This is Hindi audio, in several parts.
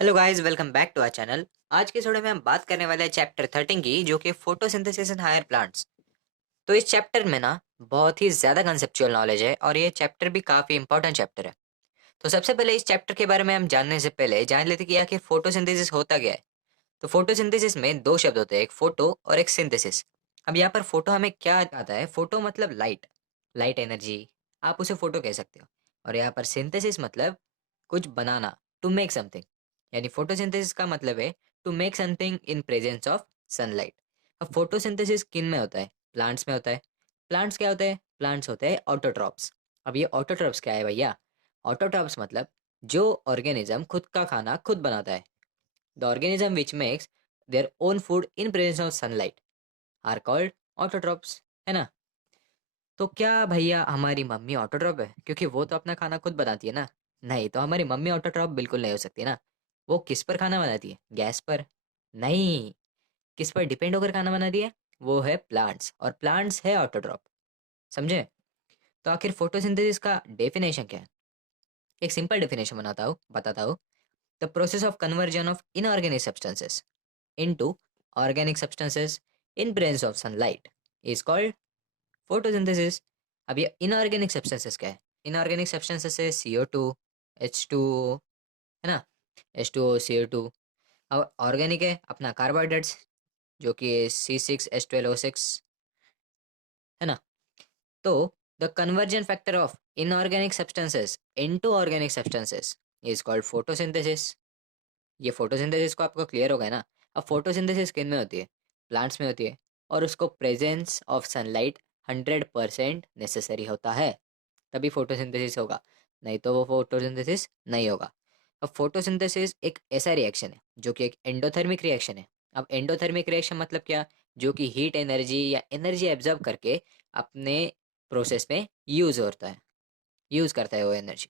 Hello guys, welcome back to our channel. आज के एपिसोड में हम बात करने वाले हैं चैप्टर 13 की, जो कि फोटोसिंथेसिस इन हायर प्लांट्स। तो इस चैप्टर में ना बहुत ही ज़्यादा कंसेप्चुअल नॉलेज है और ये चैप्टर भी काफ़ी इंपॉर्टेंट चैप्टर है। तो सबसे पहले इस चैप्टर के बारे में हम जानने से पहले जान लेते कि आखिर फोटोसिंथेसिस होता क्या है। तो फोटोसिंथेसिस में दो शब्द होते हैं, एक फोटो और एक सिंथेसिस। अब यहाँ पर फोटो हमें क्या आता है? फोटो मतलब लाइट, लाइट एनर्जी, आप उसे फोटो कह सकते हो। और यहाँ पर सिंथेसिस मतलब कुछ बनाना, टू मेक समथिंग। यानी फोटोसिंथेसिस का मतलब है to make something in presence of sunlight. अब फोटोसिंथेसिस किन में होता है? प्लांट्स में होता है। प्लांट्स क्या होते हैं? प्लांट्स होते हैं ऑटोट्रॉप्स। अब ये ऑटोट्रॉप्स क्या है भैया? ऑटोट्रॉप्स मतलब जो ऑर्गेनिज्म खुद का खाना खुद बनाता है। The organism which makes their own food in presence of sunlight are called autotrophs, है ना? तो क्या भैया हमारी मम्मी ऑटोट्रॉप है क्योंकि वो तो अपना खाना खुद बनाती है ना? नहीं, तो हमारी मम्मी ऑटोट्रॉप बिल्कुल नहीं हो सकती ना। वो किस पर खाना बनाती है? गैस पर? नहीं। किस पर डिपेंड होकर खाना बनाती है? वो है प्लांट्स, और प्लांट्स है ऑटोट्रॉप। समझे? तो आखिर फोटोसिंथेसिस का डेफिनेशन क्या है? एक सिंपल डेफिनेशन बताता हूँ। The process of conversion of inorganic substances into organic substances in presence of sunlight is called photosynthesis. अब ये इनऑर्गेनिक सब्सटेंसेस क्या है? इनऑर्गेनिक सब्सटेंसेस है CO2, H2, है ना? H2O, CO2। और ऑर्गेनिक है अपना कार्बोहाइड्रेट्स, जो कि C6H12O6, है ना? तो the conversion factor of inorganic substances into organic substances is called photosynthesis. ये फोटोसिंथेसिस को आपको क्लियर हो गया ना? अब फोटोसिंथेसिस किन में होती है? प्लांट्स में होती है। और उसको प्रेजेंस ऑफ सनलाइट 100% नेसेसरी होता है, तभी फोटोसिंथेसिस होगा। नहीं तो वो फोटोसिंथेसिस नहीं होगा। अब फोटोसिंथेसिस एक ऐसा रिएक्शन है जो कि एक एंडोथर्मिक रिएक्शन है। अब एंडोथर्मिक रिएक्शन मतलब क्या? जो कि हीट एनर्जी या एनर्जी एब्जॉर्ब करके अपने प्रोसेस में यूज करता है वो एनर्जी।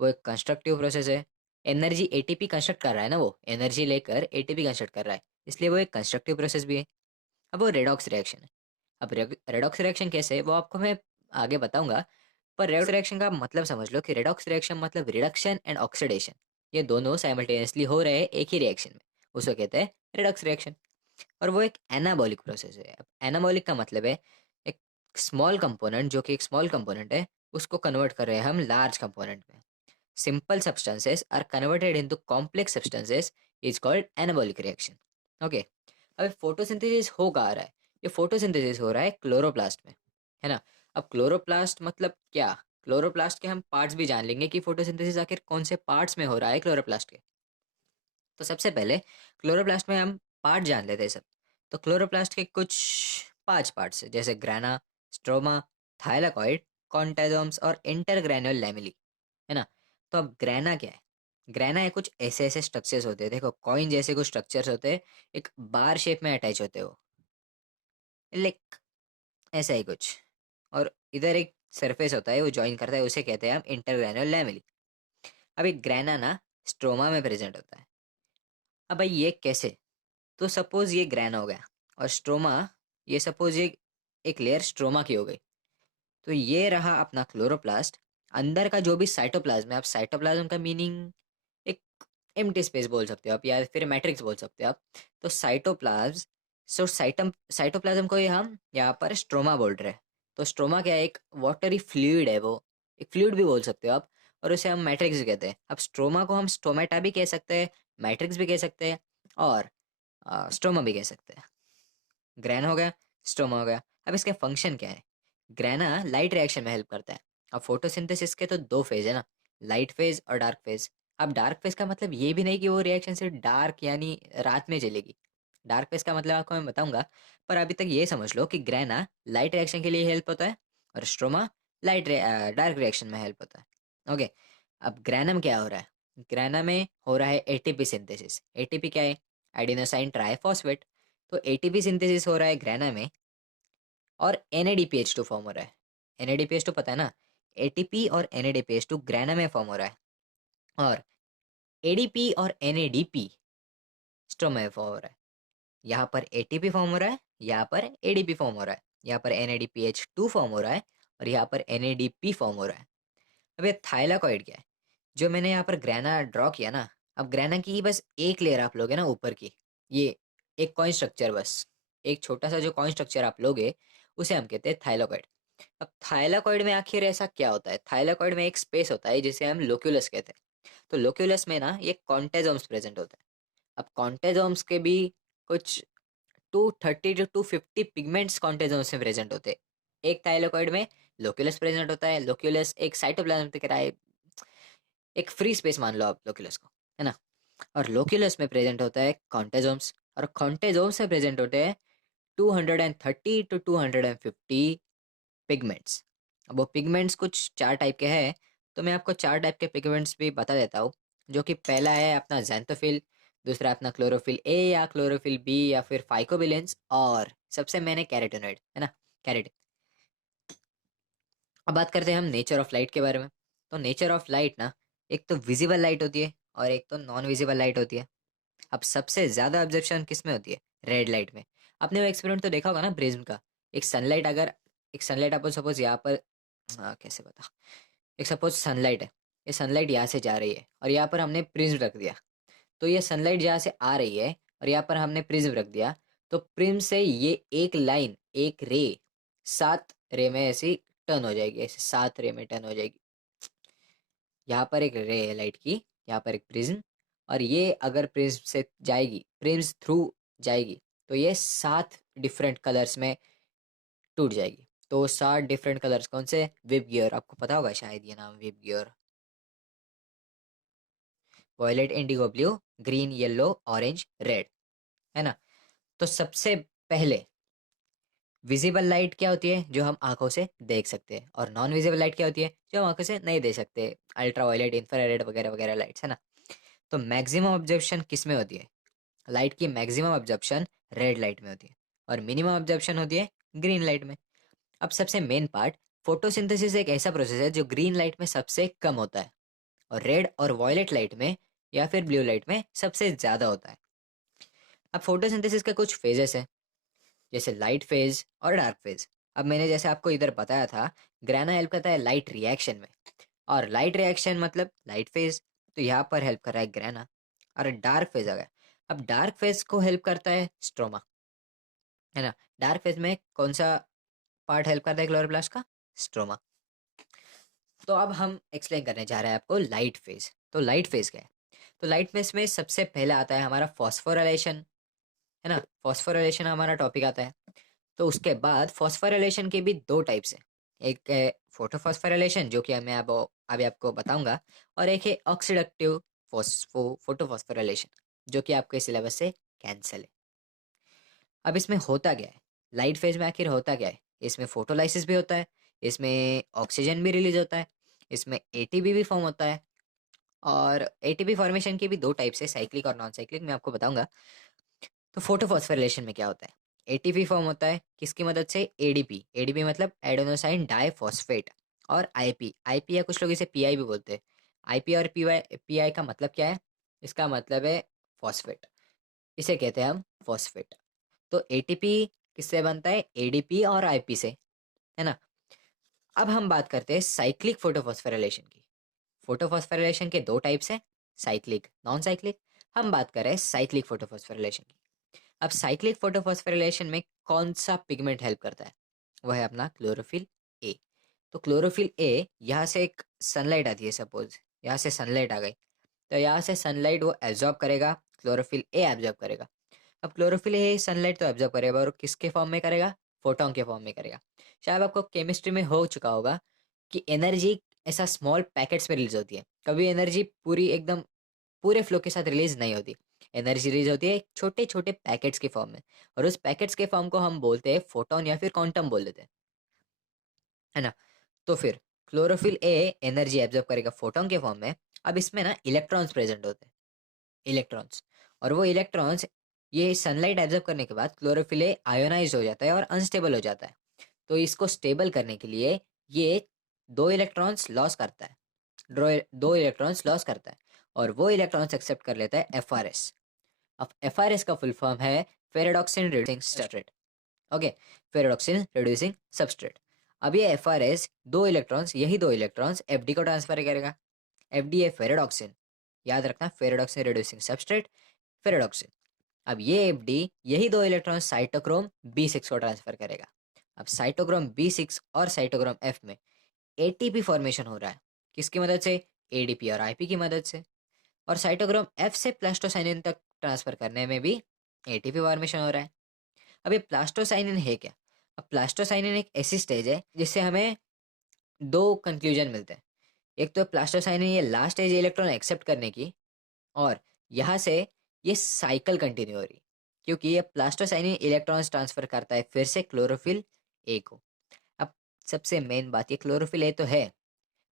वो एक कंस्ट्रक्टिव प्रोसेस है। एनर्जी ATP कंस्ट्रक्ट कर रहा है ना, वो एनर्जी लेकर ATP कंस्ट्रक्ट कर रहा है, इसलिए वो एक कंस्ट्रक्टिव प्रोसेस भी है। अब वो रेडॉक्स रिएक्शन है। अब रेडॉक्स रिएक्शन कैसे है वो आपको मैं आगे बताऊंगा। पर रेडॉक्स रिएक्शन का मतलब समझ लो कि रेडॉक्स रिएक्शन मतलब रिडक्शन एंड ऑक्सीडेशन, ये दोनों साइमल्टेनियसली हो रहे हैं एक ही रिएक्शन में। उसको कहते हैं रेडॉक्स रिएक्शन। और वो एक एनाबॉलिक प्रोसेस है। अब एनाबॉलिक का मतलब है एक स्मॉल कंपोनेंट, जो कि एक स्मॉल कंपोनेंट है, उसको कन्वर्ट कर रहे हैं हम लार्ज कंपोनेंट में। Simple substances are converted into complex substances is called anabolic reaction. Okay. अब फोटोसिंथेसिस हो कहाँ रहा है? ये फोटोसिंथेसिस हो रहा है क्लोरोप्लास्ट में, है ना? अब क्लोरोप्लास्ट मतलब क्या? क्लोरोप्लास्ट के हम पार्ट्स भी जान लेंगे कि फोटोसिंथेसिस आखिर कौन से पार्ट्स में हो रहा है क्लोरोप्लास्ट के। तो सबसे पहले क्लोरोप्लास्ट में हम पार्ट जान लेते हैं सब। तो क्लोरोप्लास्ट के कुछ 5 पार्ट्स है, जैसे ग्राना, स्ट्रोमा, थाइलाकॉइड, कॉन्टाइजोम्स और इंटरग्रेनुलर लैमेली, है ना? तो अब ग्राना क्या है? ग्राना है कुछ ऐसे ऐसे स्ट्रक्चर्स होते हैं, देखो कॉइन जैसे कुछ स्ट्रक्चर्स होते हैं, एक बार शेप में अटैच होते हैं वो, लाइक ऐसा ही कुछ। और इधर एक सरफेस होता है वो ज्वाइन करता है, उसे कहते हैं हम इंटरग्रेनुलर लैमेली। अब एक ग्राना ना स्ट्रोमा में प्रेजेंट होता है। अब भाई ये कैसे? तो सपोज ये ग्रैन हो गया, और स्ट्रोमा, ये सपोज ये एक लेयर स्ट्रोमा की हो गई। तो ये रहा अपना क्लोरोप्लास्ट। अंदर का जो भी साइटोप्लाज्म है, आप साइटोप्लाज्म का मीनिंग एक एम्प्टी स्पेस बोल सकते हो आप, या फिर मैट्रिक्स बोल सकते हो आप। तो साइटोप्लाज्म, साइटोप्लाज्म को ही हम यहाँ पर स्ट्रोमा बोल रहे हैं। तो स्ट्रोमा क्या है? एक वाटरी फ्लूइड है वो, एक फ्लूइड भी बोल सकते हो आप। और उसे हम मैट्रिक्स भी कहते हैं। अब स्ट्रोमा को हम स्टोमेटा भी कह सकते हैं, मैट्रिक्स भी कह सकते हैं, और स्ट्रोमा भी कह सकते हैं। ग्रैन हो गया, स्ट्रोमा हो गया। अब इसके फंक्शन क्या है? ग्रैना लाइट रिएक्शन में हेल्प करता है। अब फोटोसिंथेसिस के तो दो फेज है ना, लाइट फेज और डार्क फेज। अब डार्क फेज का मतलब ये भी नहीं कि वो रिएक्शन सिर्फ डार्क यानी रात में चलेगी। डार्क फेज का मतलब आपको मैं बताऊंगा। पर अभी तक ये समझ लो कि ग्रैना लाइट रिएक्शन के लिए हेल्प होता है, और स्ट्रोमा डार्क रिएक्शन में हेल्प होता है। ओके। अब ग्रैनम क्या हो रहा है? ग्रैना में हो रहा है ATP सिंथेसिस। ATP क्या है? Adenosine triphosphate. तो ATP सिंथेसिस हो रहा है ग्रैना में, और NADPH2 फॉर्म हो रहा है। NADPH2 पता है ना? ATP और NADPH2 ग्रैना में फॉर्म हो रहा है, और ADP और NADP स्ट्रोमा में फॉर्म हो रहा है। यहाँ पर ATP फॉर्म हो रहा है, यहाँ पर ADP फॉर्म हो रहा है, यहाँ पर NADPH2 फॉर्म हो रहा है, और यहाँ पर NADP फॉर्म हो रहा है। अब ये थाइलाकॉइड क्या है? जो मैंने यहाँ पर ग्रैना ड्रॉ किया ना, अब ग्रेना की बस एक लेयर आप लोगे ना ऊपर की, ये एक कॉइन स्ट्रक्चर, बस एक छोटा सा जो कॉइन स्ट्रक्चर आप लोगे उसे हम कहते हैं थाइलाकॉइड। अब थाइलाकॉइड में आखिर ऐसा क्या होता है? थाइलाकॉइड में एक स्पेस होता है जिसे हम लोक्यूलस कहते हैं। तो लोक्यूलस में ना ये कॉन्टेजोम्स प्रेजेंट होता है। अब कॉन्टेजोम्स के भी कुछ 230 to 250 पिगमेंट्स कॉन्टेजोम्स में प्रेजेंट होते हैं। एक थाइलाकॉइड में लोक्यूलस प्रेजेंट होता है। लोक्यूलस एक साइटोप्लाज्म की तरह एक फ्री स्पेस मान लो आप लोक्यूलस को, है ना। और लोक्यूलस में प्रेजेंट होता है कॉन्टेजोम्स, और कॉन्टेजोम्स में प्रेजेंट होते हैं 230 to 250 पिगमेंट्स। अब वो पिगमेंट्स कुछ चार टाइप के हैं, तो मैं आपको चार टाइप के पिगमेंट्स भी बता देता हूँ। जो कि पहला है अपना ज़ैंथोफिल, दूसरा अपना क्लोरोफिल ए या क्लोरोफिल बी या फिर फाइकोबिलेंस, और सबसे मैंने कैरोटीनॉइड, है ना, कैरेटिन। अब बात करते हैं हम नेचर ऑफ लाइट के बारे में। तो नेचर ऑफ लाइट ना, एक तो विजिबल लाइट होती है और एक तो नॉन विजिबल लाइट होती है। अब सबसे ज़्यादा ऑब्जर्वेशन किस में होती है? रेड लाइट में। आपने वो एक्सपेरिमेंट तो देखा होगा ना प्रिज्म का। एक सनलाइट अगर एक सनलाइट आपको सपोज यहाँ पर, कैसे बता, एक सपोज सनलाइट है, ये सनलाइट यहाँ से जा रही है और यहाँ पर हमने प्रिज्म रख दिया। तो ये सनलाइट जहाँ से आ रही है और यहाँ पर हमने प्रिज्म रख दिया, तो प्रिज्म से ये एक लाइन, एक रे 7 रे में ऐसी टर्न हो जाएगी, ऐसे 7 रे में टर्न हो जाएगी। यहाँ पर एक रे है लाइट की, यहाँ पर एक प्रिज्म, और ये अगर प्रिज्म से जाएगी, प्रिज्म थ्रू जाएगी, तो ये 7 डिफरेंट कलर्स में टूट जाएगी। तो 7 डिफरेंट कलर्स कौन से? विब गियर, आपको पता होगा शायद ये नाम, VIBGYOR. Violet, indigo blue, green, yellow, orange, red, है ना। तो सबसे पहले विजिबल लाइट क्या होती है? जो हम आंखों से देख सकते हैं। और नॉन विजिबल लाइट क्या होती है? जो हम आंखों से नहीं देख सकते, अल्ट्रा वायलेट, इंफ्रारेड वगैरह वगैरह लाइट्स, है ना। तो मैक्सिमम ऑब्जर्वेशन किस में होती है? लाइट की मैक्सिमम ऑब्जर्प्शन रेड लाइट में होती है, और मिनिमम ऑब्जर्प्शन होती है ग्रीन लाइट में। अब सबसे मेन पार्ट, फोटोसिंथेसिस एक ऐसा प्रोसेस है जो ग्रीन लाइट में सबसे कम होता है और रेड और वॉयलेट लाइट में या फिर ब्लू लाइट में सबसे ज़्यादा होता है। अब फोटोसिंथेसिस के कुछ फेजेस हैं, जैसे लाइट फेज और डार्क फेज। अब मैंने जैसे आपको इधर बताया था, ग्रेना हेल्प करता है लाइट रिएक्शन में, और लाइट रिएक्शन मतलब लाइट फेज, तो यहाँ पर हेल्प कर रहा है ग्रेना। और डार्क फेज आ गया। अब डार्क फेज को हेल्प करता है स्ट्रोमा, है ना। डार्क फेज में कौन सा पार्ट हेल्प करता है क्लोरोप्लास्ट का? स्ट्रोमा। तो अब हम एक्सप्लेन करने जा रहे हैं आपको लाइट फेज। तो लाइट फेज क्या है? तो लाइट फेज में सबसे पहले आता है हमारा फॉस्फोराइलेशन, है ना। फॉस्फोराइलेशन हमारा टॉपिक आता है। तो उसके बाद फॉस्फोराइलेशन के भी दो टाइप्स हैं। एक है फोटोफॉस्फोराइलेशन, जो कि मैं अब अभी आपको बताऊंगा, और एक है ऑक्सीडेटिव फोटोफॉस्फोराइलेशन, जो कि आपके सिलेबस से कैंसिल है। अब इसमें होता क्या है? लाइट फेज में आखिर होता क्या है? इसमें फोटोलाइसिस भी होता है, इसमें ऑक्सीजन भी रिलीज होता है, इसमें एटीपी भी फॉर्म होता है। और एटीपी फॉर्मेशन की भी दो टाइप्स है, साइक्लिक और नॉन साइक्लिक, मैं आपको बताऊंगा। तो फोटोफॉस्फोरिलेशन में क्या होता है? एटीपी फॉर्म होता है किसकी मदद से? एडीपी। एडीपी मतलब एडेनोसाइन डाइफॉस्फेट। और आईपी, आईपी या कुछ लोग इसे पीआई भी बोलते हैं। आईपी और पीआई का मतलब क्या है? इसका मतलब है फॉस्फेट, इसे कहते हैं हम फॉस्फेट। तो एटीपी किससे बनता है? एडीपी और आईपी से, है ना। अब हम बात करते हैं साइक्लिक फोटोफॉस्फोरिलेशन की। फोटोफॉस्फोरिलेशन के दो टाइप्स हैं, साइक्लिक, नॉन साइक्लिक। हम बात कर रहे हैं साइक्लिक फोटोफॉस्फोरिलेशन की। अब साइक्लिक फोटोफॉस्फोरिलेशन में कौन सा पिगमेंट हेल्प करता है? वह है अपना क्लोरोफिल ए। तो क्लोरोफिल ए, यहाँ से एक सनलाइट आती है, सपोज यहाँ से सनलाइट आ गई, तो यहाँ से सनलाइट वो एब्जॉर्ब करेगा, क्लोरोफिल ए एब्जॉर्ब करेगा। अब क्लोरोफिल ए सनलाइट तो एब्जॉर्ब करेगा, और किसके फॉर्म में करेगा? फोटोन के फॉर्म में करेगा। शायद आपको केमिस्ट्री में हो चुका होगा कि एनर्जी ऐसा स्मॉल पैकेट्स में रिलीज होती है। कभी एनर्जी पूरी एकदम पूरे फ्लो के साथ रिलीज नहीं होती। एनर्जी रिलीज होती है छोटे छोटे पैकेट्स के फॉर्म में, और उस पैकेट्स के फॉर्म को हम बोलते हैं फोटोन या फिर क्वांटम बोल देते हैं, है ना। तो फिर क्लोरोफिल ए एनर्जी एब्जॉर्ब करेगा फोटोन के फॉर्म में। अब इसमें ना इलेक्ट्रॉन्स प्रेजेंट होते हैं, इलेक्ट्रॉन्स। और वो इलेक्ट्रॉन्स ये सनलाइट एब्जॉर्ब करने के बाद क्लोरोफिल ए आयोनाइज हो जाता है और अनस्टेबल हो जाता है। तो इसको स्टेबल करने के लिए ये दो इलेक्ट्रॉन्स लॉस करता है, दो इलेक्ट्रॉन्स लॉस करता है, और वो इलेक्ट्रॉन्स एक्सेप्ट कर लेता है एफ आर एस। अब एफ आर एस का फुल फॉर्म है ferredoxin reducing substrate. Okay, ferredoxin reducing substrate. अब ये एफ आर एस दो इलेक्ट्रॉन्स, यही दो इलेक्ट्रॉन्स एफ डी को ट्रांसफर करेगा। एफ डी है फेरेडॉक्सिन, याद रखना, फेरेडॉक्सिन रिड्यूसिंग सबस्ट्रेट, फेरेडॉक्सिन। अब ये एफडी यही दो इलेक्ट्रॉन साइटोक्रोम B6 को ट्रांसफर करेगा। अब साइटोक्रोम B6 और साइटोक्रोम F में एटीपी फॉर्मेशन हो रहा है, किसकी मदद से? एडीपी और आईपी की मदद से। और साइटोक्रोम F से प्लास्टोसाइनिन तक ट्रांसफर करने में भी एटीपी फॉर्मेशन हो रहा है। अब ये प्लास्टोसाइनिन है क्या? अब प्लास्टोसाइनिन एक ऐसी स्टेज है जिससे हमें दो कंक्लूजन मिलते हैं। एक तो प्लास्टोसाइनिन ये लास्ट स्टेज इलेक्ट्रॉन एक्सेप्ट करने की, और यहाँ से ये साइकिल कंटिन्यू हो रही, क्योंकि ये प्लास्टोसाइनिन इलेक्ट्रॉन्स ट्रांसफर करता है फिर से क्लोरोफिल ए को। अब सबसे मेन बात, ये क्लोरोफिल ए तो है,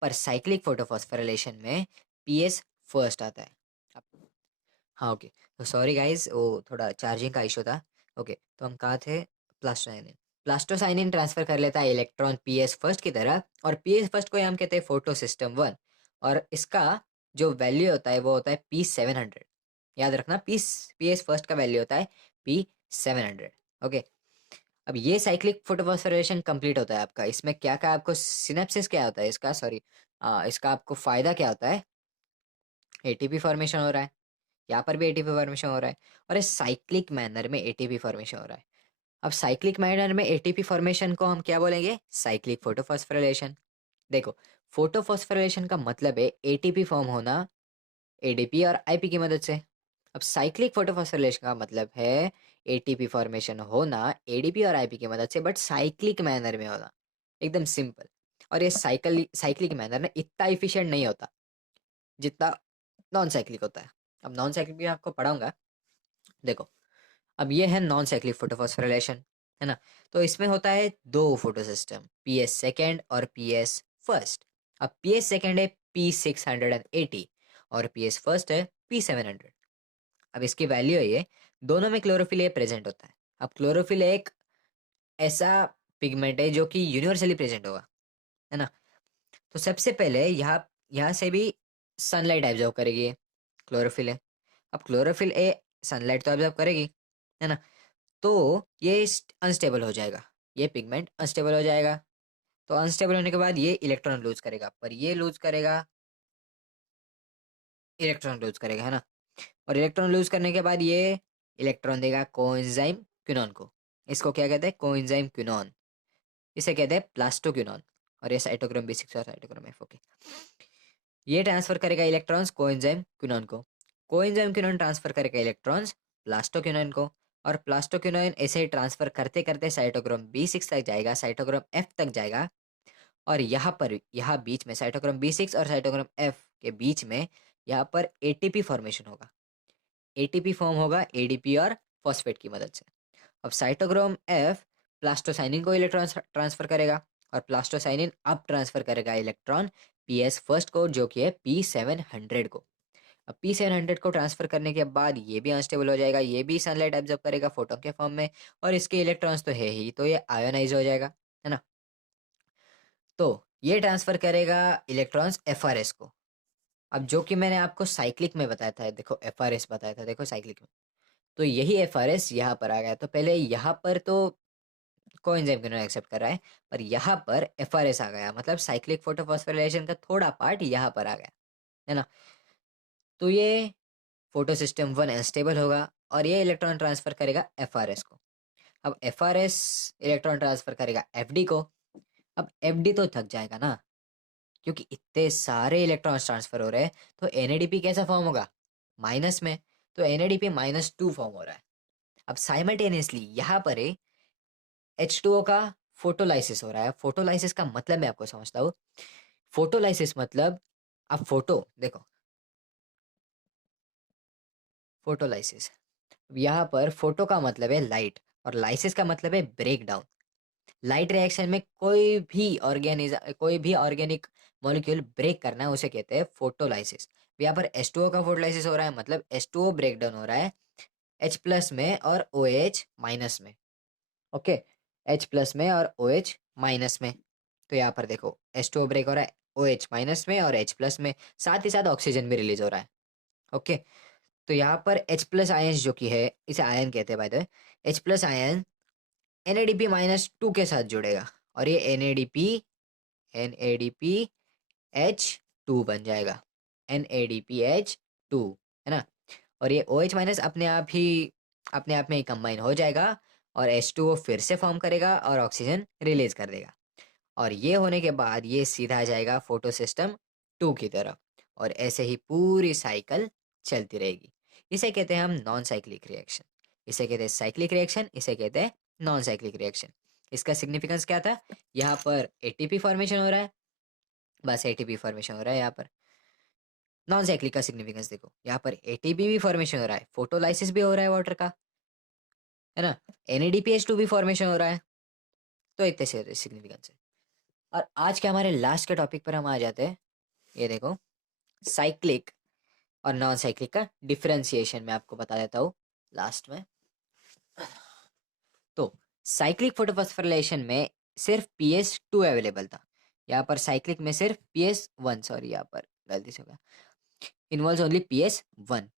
पर साइक्लिक फोटोफॉस्फोरिलेशन में पीएस फर्स्ट आता है। हाँ ओके, तो सॉरी गाइज, वो थोड़ा चार्जिंग का इशू था। ओके, तो हम कहाँ थे? प्लास्टोसाइनिन। प्लास्टोसाइनिन ट्रांसफर कर लेता है इलेक्ट्रॉन पीएस फर्स्ट की तरह, और पीएस फर्स्ट को हम कहते हैं फोटो सिस्टम 1, और इसका जो वैल्यू होता है वो होता है P700। याद रखना, पीएस फर्स्ट का वैल्यू होता है P700। ओके, अब ये साइक्लिक फोटोफॉस्फोरिलेशन कंप्लीट होता है आपका। इसमें क्या क्या आपको सिनेप्सिस क्या होता है इसका, सॉरी, इसका आपको फायदा क्या होता है? एटीपी फॉर्मेशन हो रहा है, यहाँ पर भी एटीपी फॉर्मेशन हो रहा है, और इस साइक्लिक मैनर में एटीपी फॉर्मेशन हो रहा है। अब साइक्लिक मैनर में एटीपी फॉर्मेशन को हम क्या बोलेंगे? Cyclic photophosphorylation. देखो, फोटोफॉस्फोरिलेशन का मतलब है एटीपी फॉर्म होना एडीपी और आईपी की मदद से। अब साइक्लिक फोटोफॉस्फोरिलेशन का मतलब है एटीपी फॉर्मेशन होना एडीपी और आईपी की मदद से, बट साइक्लिक मैनर में होना, एकदम सिंपल। और ये साइक्लिक मैनर में इतना इफिशियंट नहीं होता जितना नॉन साइक्लिक होता है। अब नॉन साइक्लिक भी आपको पढ़ाऊंगा। देखो, अब ये है नॉन साइक्लिक फोटोफॉस्फोरिलेशन, है ना? तो इसमें होता है दो फोटो सिस्टम, पीएस सेकेंड और पीएस फर्स्ट। अब पीएस सेकेंड है P680 और पीएस फर्स्ट है P700। अब इसकी वैल्यू है ये, दोनों में क्लोरोफिल ए प्रेजेंट होता है। अब क्लोरोफिल एक ऐसा पिगमेंट है जो कि यूनिवर्सली प्रेजेंट होगा, है ना? तो सबसे पहले यहाँ यहाँ से भी सनलाइट एब्जॉर्व करेगी क्लोरोफिल है। अब क्लोरोफिल ए सनलाइट तो एब्जॉर्व करेगी, है ना? तो ये अनस्टेबल हो जाएगा, ये पिगमेंट अनस्टेबल हो जाएगा। तो अनस्टेबल होने के बाद ये इलेक्ट्रॉन लूज करेगा, पर ये लूज करेगा, इलेक्ट्रॉन लूज करेगा, है ना? और इलेक्ट्रॉन लूज करने के बाद ये इलेक्ट्रॉन देगा कोएंजाइम क्विनोन को। इसको क्या कहते हैं? Coenzyme quinone. इसे कहते हैं प्लास्टोक्विनोन। और ये साइटोक्रोम B6 और साइटोक्रोम F। ओके, ये ट्रांसफर करेगा इलेक्ट्रॉन्स कोएंजाइम क्विनोन को। कोएंजाइम क्विनोन ट्रांसफर करेगा इलेक्ट्रॉन्स प्लास्टोक्विनोन को, और प्लास्टोक्विनोन ऐसे ही ट्रांसफर करते करते साइटोक्रोम B6 तक जाएगा, साइटोक्रोम F तक जाएगा। और यहाँ पर, यहाँ बीच में साइटोक्रोम B6 और साइटोक्रोम F के बीच में यहाँ पर एटीपी फॉर्मेशन होगा। एटीपी फॉर्म होगा एडीपी और फॉस्फेट की मदद से। अब साइटोक्रोम F प्लास्टोसाइनिन को इलेक्ट्रॉन ट्रांसफर करेगा, और प्लास्टोसाइनिन अब ट्रांसफर करेगा इलेक्ट्रॉन पीएस फर्स्ट को, जो कि है P700 को। अब P700 को ट्रांसफर करने के बाद ये भी अनस्टेबल हो जाएगा, ये भी सनलाइट एब्जॉर्ब करेगा फोटोन के फॉर्म में, और इसके इलेक्ट्रॉन्स तो है ही, तो ये आयोनाइज हो जाएगा, है ना? तो ये ट्रांसफर करेगा इलेक्ट्रॉन्स एफआरएस को। अब जो कि मैंने आपको साइक्लिक में बताया था, देखो एफआरएस बताया था, देखो साइक्लिक में, तो यही एफआरएस यहाँ पर आ गया। तो पहले यहाँ पर तो कोएंजाइम क्विनोन एक्सेप्ट कर रहा है, पर यहाँ पर एफआरएस आ गया, मतलब साइक्लिक फोटोफॉस्फोरिलेशन का थोड़ा पार्ट यहाँ पर आ गया, है ना? तो ये फोटो सिस्टम 1 अनस्टेबल होगा, और ये इलेक्ट्रॉन ट्रांसफर करेगा एफआरएस को। अब एफआरएस इलेक्ट्रॉन ट्रांसफर करेगा एफडी को। अब एफडी तो थक जाएगा ना, क्योंकि इतने सारे इलेक्ट्रॉन्स ट्रांसफर हो रहे हैं। तो एनएडीपी कैसा फॉर्म होगा? माइनस में। तो एनएडीपी -2 फॉर्म हो रहा है। अब साइमल्टेनियसली यहाँ पर H2O का फोटोलाइसिस हो रहा है। फोटोलाइसिस का मतलब मैं आपको समझता हूँ। फोटोलाइसिस मतलब, अब फोटो देखो, फोटोलाइसिस, यहाँ पर फोटो का मतलब है लाइट, और लाइसिस का मतलब है ब्रेक डाउन। लाइट रिएक्शन में कोई भी ऑर्गेनिक मॉलिक्यूल ब्रेक करना है, उसे कहते हैं फोटोलाइसिस। यहाँ पर H2O का फोटोलाइसिस हो रहा है, मतलब H2O ब्रेक डाउन हो रहा है H प्लस में और OH माइनस में। ओके, H प्लस में और OH माइनस में। तो यहाँ पर देखो H2O ब्रेक हो रहा है OH माइनस में और H प्लस में, साथ ही साथ ऑक्सीजन भी रिलीज हो रहा है। ओके, तो यहाँ पर H प्लस आयन जो कि है, इसे आयन कहते हैं by the way. H plus ion NADP-2 के साथ जुड़ेगा, और ये NADP H2 बन जाएगा, NADPH टू, है ना। और ये OH माइनस अपने आप में ही कंबाइन हो जाएगा और H2O फिर से फॉर्म करेगा और ऑक्सीजन रिलीज कर देगा। और ये होने के बाद ये सीधा जाएगा फोटो सिस्टम 2 की तरफ और ऐसे ही पूरी साइकिल चलती रहेगी। इसे कहते हैं हम नॉन साइक्लिक रिएक्शन। इसे कहते हैं साइक्लिक रिएक्शन, इसे कहते हैं नॉन साइक्लिक रिएक्शन। इसका सिग्निफिकेंस क्या था? यहाँ पर एटीपी फॉर्मेशन हो रहा है, बस एटीपी फॉर्मेशन हो रहा है यहाँ पर। नॉन साइक्लिक का सिग्निफिकेंस देखो, यहाँ पर एटीपी भी फॉर्मेशन हो रहा है, फोटोलाइसिस भी हो रहा है वाटर का, है ना। NADPH2 भी फॉर्मेशन हो रहा है। तो इतने से सिग्निफिकेंस है। और आज के हमारे लास्ट के टॉपिक पर हम आ जाते हैं। ये देखो, साइक्लिक और नॉन साइक्लिक का डिफरेंशिएशन मैं आपको बता देता हूँ लास्ट में। तो साइक्लिक फोटोफॉस्फोरिलेशन में सिर्फ PS2 अवेलेबल था। यहाँ पर साइक्लिक में सिर्फ PS1, सॉरी यहाँ पर गलती से होगा, involve only PS1।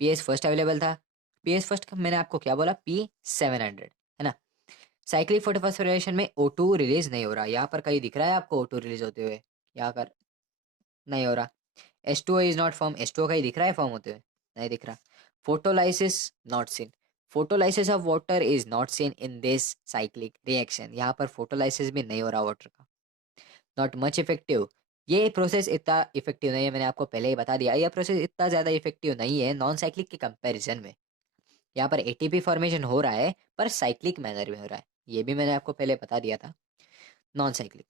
PS first available था। PS फर्स्ट का मैंने आपको क्या बोला, P700, है ना। साइक्लिक फोटोफॉस्फोरिलेशन में O2 रिलीज नहीं हो रहा। यहाँ पर कहीं दिख रहा है आपको O2 रिलीज होते हुए? यहाँ पर नहीं हो रहा। H2O is not form, H2O कहीं दिख रहा है फॉर्म होते हुए? नहीं दिख रहा। Photolysis not seen, photolysis of water is not seen in this cyclic reaction. यहाँ पर फोटोलाइसिस भी नहीं हो रहा वाटर का। नॉट मच इफेक्टिव, ये प्रोसेस इतना इफेक्टिव नहीं है, मैंने आपको पहले ही बता दिया। यह प्रोसेस इतना ज़्यादा इफेक्टिव नहीं है नॉन साइक्लिक के कंपैरिजन में। यहाँ पर एटीपी फॉर्मेशन हो रहा है पर साइक्लिक मैनर में हो रहा है, ये भी मैंने आपको पहले बता दिया था। नॉन साइक्लिक,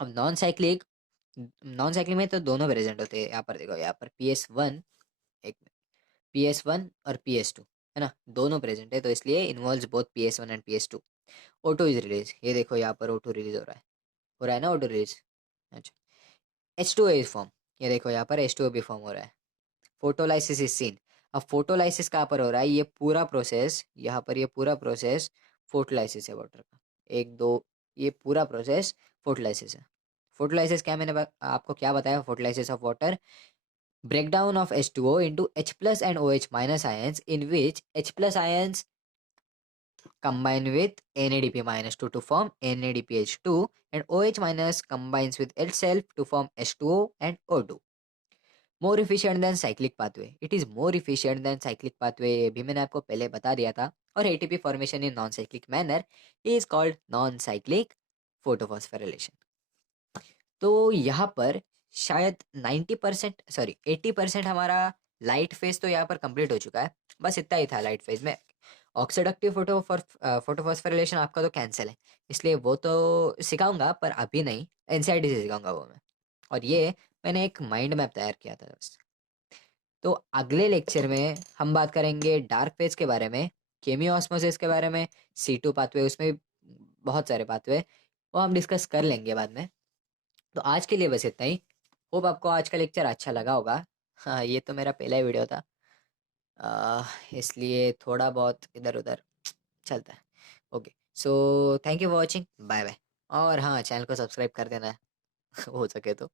अब नॉन साइक्लिक में तो दोनों प्रेजेंट होते हैं। यहाँ पर देखो, यहाँ पर PS1, एक PS1 और PS2, है ना, दोनों प्रेजेंट है, तो इसलिए involves both PS1 and PS2। O2 is release, ये देखो यहाँ पर O2 रिलीज हो रहा है ना, O2 रिलीज। अच्छा, H2O इज फॉर्म, ये देखो यहाँ पर H2O भी फॉर्म हो रहा है। फोटोलाइसिस इज सीन, अब फोटोलाइसिस कहाँ पर हो रहा है? ये पूरा प्रोसेस, यहाँ पर ये पूरा प्रोसेस फोटोलाइसिस है वाटर का। एक दो, ये पूरा प्रोसेस फोटोलाइसिस है। फोटोलाइसिस क्या, मैंने आपको क्या बताया? Photolysis of water, breakdown of H2O into H plus and OH minus ions, in which H plus ions combine with NADP minus 2 to form NADPH2 and OH minus combines with itself to form H2O and O2. More efficient than cyclic pathway, it is more efficient than cyclic pathway, ये भी मैंने आपको पहले बता दिया था। और ATP formation in non-cyclic manner is called non-cyclic photophosphorylation। तो यहाँ पर शायद 90%, सॉरी 80% हमारा लाइट फेज तो यहाँ पर कंप्लीट हो चुका है। बस इतना ही था लाइट फेज में। ऑक्सीडेक्टिव फोटोफॉस्फोरिलेशन आपका तो कैंसिल है, इसलिए वो तो सिखाऊंगा पर अभी नहीं, NCERT से सिखाऊंगा वो मैं। और ये मैंने एक माइंड मैप तैयार किया था बस। तो अगले लेक्चर में हम बात करेंगे डार्क फेज के बारे में, केमियोस्मोसिस के बारे में, C2 पाथवे, उसमें भी बहुत सारे पाथवे, वो हम डिस्कस कर लेंगे बाद में। तो आज के लिए बस इतना ही। होप आपको आज का लेक्चर अच्छा लगा होगा। हाँ, ये तो मेरा पहला ही वीडियो था, इसलिए थोड़ा बहुत इधर उधर चलता है। Okay, so thank you for watching, bye bye. और हाँ, चैनल को सब्सक्राइब कर देना हो सके तो।